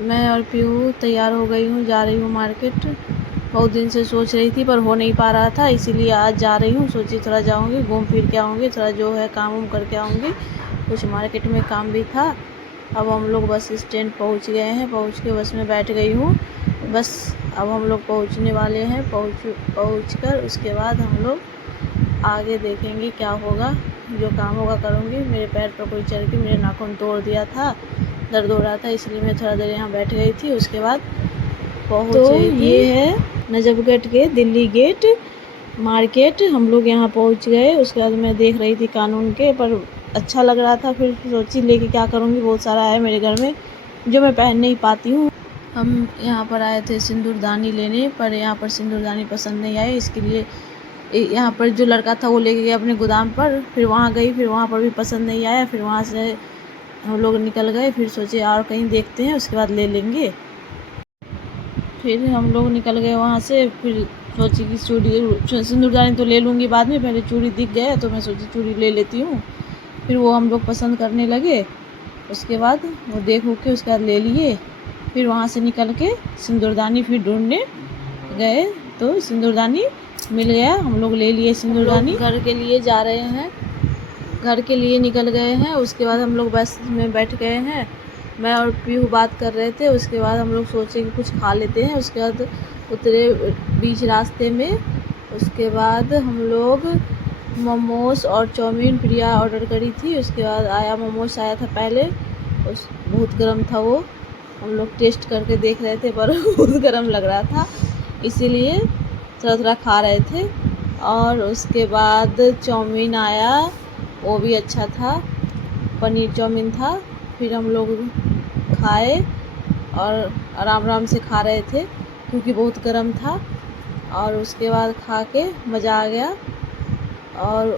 मैं और पीहू तैयार हो गई हूँ, जा रही हूँ मार्केट। बहुत दिन से सोच रही थी पर हो नहीं पा रहा था, इसीलिए आज जा रही हूँ। सोची थोड़ा जाऊँगी, घूम फिर के आऊँगी, थोड़ा जो है काम वाम करके आऊँगी। कुछ मार्केट में काम भी था। अब हम लोग बस स्टैंड पहुँच गए हैं, पहुँच के बस में बैठ गई हूँ। बस अब हम लोग पहुँचने वाले हैं। पहुँच कर उसके बाद हम लोग आगे देखेंगे क्या होगा। जो काम होगा करूँगी। मेरे पैर पर कोई चढ़ के मेरे नाखून तोड़ दिया था, दर्द हो रहा था, इसलिए मैं थोड़ा देर यहाँ बैठ गई थी। उसके बाद पहुँच गई थी। ये है नजफगढ़ के दिल्ली गेट मार्केट। हम लोग यहाँ पहुँच गए। उसके बाद मैं देख रही थी कानून के, पर अच्छा लग रहा था। फिर सोची लेके क्या करूँगी, बहुत सारा है मेरे घर में जो मैं पहन नहीं पाती हूँ। हम यहाँ पर आए थे सिंदूरदानी लेने, पर यहाँ पर सिंदूरदानी पसंद नहीं आए, इसके लिए यहाँ पर जो लड़का था वो लेके गया अपने गोदाम पर। फिर वहाँ गई, फिर वहाँ पर भी पसंद नहीं आया। फिर वहाँ से हम लोग निकल गए। फिर सोचे और कहीं देखते हैं, उसके बाद ले लेंगे। फिर हम लोग निकल गए वहाँ से। फिर सोची कि चूड़ी सिंदूरदानी तो ले लूँगी बाद में, पहले चूड़ी दिख गया तो मैं सोची चूड़ी ले लेती हूँ। फिर वो हम लोग पसंद करने लगे। उसके बाद वो देख के उसके बाद ले लिए। फिर वहाँ से निकल के सिंदूरदानी फिर ढूंढने गए तो सिंदूरदानी मिल गया। हम लोग ले लिए सिंदूरदानी। घर के लिए जा रहे हैं, घर के लिए निकल गए हैं। उसके बाद हम लोग बस में बैठ गए हैं। मैं और पीहू बात कर रहे थे। उसके बाद हम लोग सोचे कि कुछ खा लेते हैं। उसके बाद उतरे बीच रास्ते में। उसके बाद हम लोग मोमोज और चाउमीन प्रिया ऑर्डर करी थी। उसके बाद आया मोमोज आया था पहले, बहुत गर्म था वो। हम लोग टेस्ट करके देख रहे थे पर बहुत गर्म लग रहा था, इसीलिए थोड़ा थोड़ा खा रहे थे। और उसके बाद चाउमीन आया, वो भी अच्छा था, पनीर चाउमीन था। फिर हम लोग खाए और आराम आराम से खा रहे थे क्योंकि बहुत गर्म था। और उसके बाद खा के मज़ा आ गया। और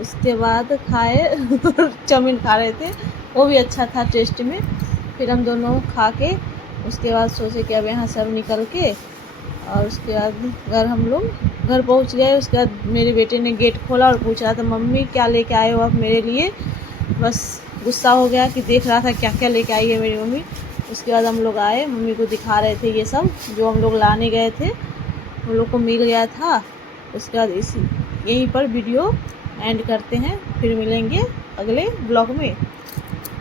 उसके बाद खाए चाउमीन खा रहे थे, वो भी अच्छा था टेस्ट में। फिर हम दोनों खा के उसके बाद सोचे कि अब यहाँ से अब निकल के, और उसके बाद हम लोग घर पहुँच गए। उसके बाद मेरे बेटे ने गेट खोला और पूछ रहा था मम्मी क्या लेके आए हो आप मेरे लिए। बस गुस्सा हो गया कि देख रहा था क्या क्या लेके आई है मेरी मम्मी। उसके बाद हम लोग आए, मम्मी को दिखा रहे थे ये सब जो हम लोग लाने गए थे, हम लोग को मिल गया था। उसके बाद यहीं पर वीडियो एंड करते हैं, फिर मिलेंगे अगले ब्लॉग में।